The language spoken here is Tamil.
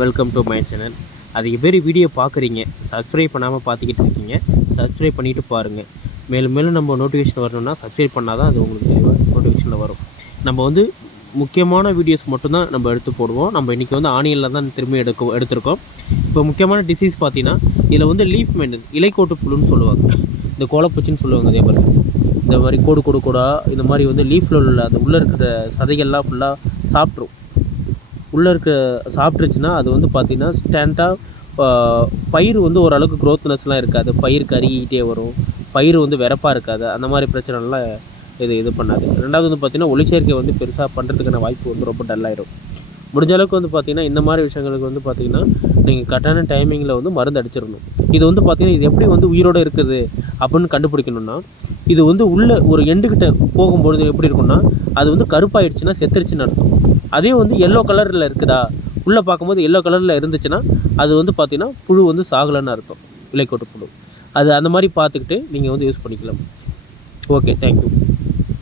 Welcome to my channel. அதிக பேர் வீடியோ பார்க்குறீங்க, சப்ஸ்கிரைப் பண்ணாமல் பார்த்துக்கிட்டு இருக்கீங்க. சப்ஸ்கிரைப் பண்ணிவிட்டு பாருங்கள். மேலும் மேலும் நம்ம நோட்டிஃபிகேஷன் வரணும்னா சப்ஸ்கிரைப் பண்ணால் தான் அது உங்களுக்கு தெளிவாக நோட்டிஃபிகேஷனில் வரும். நம்ம வந்து முக்கியமான வீடியோஸ் மட்டும்தான் நம்ம எடுத்து போடுவோம். நம்ம இன்றைக்கி வந்து ஆனியனில் தான் திரும்பி எடுத்திருக்கோம். இப்போ முக்கியமான டிசீஸ் பார்த்தீங்கன்னா இதில் வந்து லீஃப் மெயின்டென் இலைக்கோட்டு புழுன்னு சொல்லுவாங்க, இந்த கோலப்பூச்சின்னு சொல்லுவாங்க. அதே மாதிரி இந்த மாதிரி கோடு இந்த மாதிரி வந்து லீஃபில் உள்ள அந்த உள்ளே இருக்கிற சதைகள்லாம் ஃபுல்லாக சாப்பிட்ரும். உள்ளே இருக்க சாப்பிட்ருச்சுன்னா அது வந்து பார்த்திங்கன்னா ஸ்டாண்டாக பயிர் வந்து ஓரளவுக்கு க்ரோத்னஸ்லாம் இருக்காது, பயிர் கருகிக்கிட்டே வரும், பயிர் வந்து வெறப்பாக இருக்காது, அந்த மாதிரி பிரச்சனைலாம் இது பண்ணாது. ரெண்டாவது வந்து பார்த்திங்கன்னா ஒளிச்சேர்க்கை வந்து பெருசாக பண்ணுறதுக்கான வாய்ப்பு வந்து ரொம்ப டல்லாகிடும். முடிஞ்ச அளவுக்கு வந்து பார்த்திங்கன்னா இந்த மாதிரி விஷயங்களுக்கு வந்து பார்த்திங்கன்னா நீங்கள் கரெக்டான டைமிங்கில் வந்து மருந்து அடிச்சிடணும். இது வந்து பார்த்திங்கன்னா இது எப்படி வந்து உயிரோடு இருக்குது அப்படின்னு கண்டுபிடிக்கணும்னா, இது வந்து உள்ளே ஒரு எண்டுக்கிட்ட போகும்பொழுது எப்படி இருக்குன்னா அது வந்து கருப்பாயிடுச்சுன்னா செத்துருச்சுன்னு அர்த்தம். அதே வந்து எல்லோ கலரில் இருக்குதா, உள்ளே பார்க்கும்போது எல்லோ கலரில் இருந்துச்சுன்னா அது வந்து பார்த்திங்கன்னா புழு வந்து சாகலைன்னு அர்த்தம், இலைக்கோட்டு புழு. அது அந்த மாதிரி பார்த்துக்கிட்டு நீங்கள் வந்து யூஸ் பண்ணிக்கலாம். Okay, thank you.